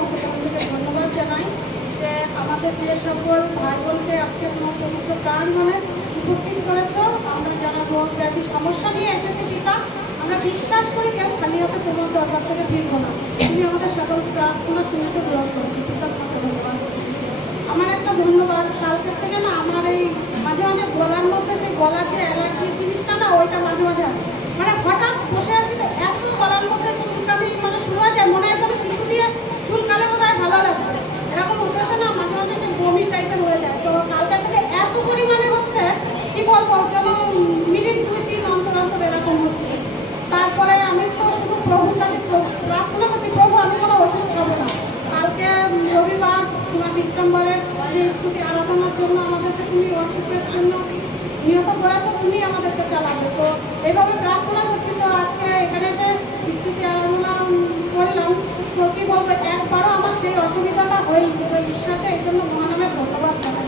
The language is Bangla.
আপনাদেরকে ধন্যবাদ জানাই যে আমাদের যে সকল ভাই বোনকে আজকে তোমার পবিত্র প্রাঙ্গণে উপস্থিত করেছ। আমরা যারা রোগ ব্যাধি সমস্যা নিয়ে এসেছি পিতা, আমরা বিশ্বাস করি কেউ খালি হাতে তোমার দরকার থেকে ফিরবো না। তুমি আমাদের সকল প্রার্থনা শুনেতে গ্রহণ করছো পিতা, তোমাকে ধন্যবাদ। আমার একটা ধন্যবাদ, কালকের থেকে না আমার এই মাঝে মাঝে গলার মধ্যে সেই গলার যে অ্যালার্জির জিনিসটা না, ওইটা মাঝে মাঝে মানে হঠাৎ বসে আছি তো এত গলার মধ্যে চুলকানি মানে শুরু হয়ে যায়, মনে হয় তবে কিছু দিয়ে চুল কালে বোধ হয় ভালো লাগবে, এরকম উঠেছে না, মাঝে মাঝে সে বমি টাইপের হয়ে যায়। তো কালকে থেকে এত পরিমাণে হচ্ছে কি বলবো, যেন মিনিট 2-3 অন্তর অন্তর এরকম হচ্ছে। তারপরে আমি তো শুধু প্রভুর কাছে প্রার্থনা করছি, প্রভু আমি কোনো ওষুধ খাবো না। কালকে রবিবার তোমার ডিসেম্বরের স্তুতি আরাধনার জন্য আমাদেরকে তুমি ওষুধের জন্য নিহত করেছো, তুমি আমাদেরকে চালাবে। তো এইভাবে প্রার্থনা করছি। তো আজকে এখানে যে স্তুতি আরাধনা করলাম, তো কি বলবো, একবারও আমার সেই অসুবিধাটা হয়নি। তো ঈশ্বরকে এই জন্য মহানামে ধন্যবাদ জানাই।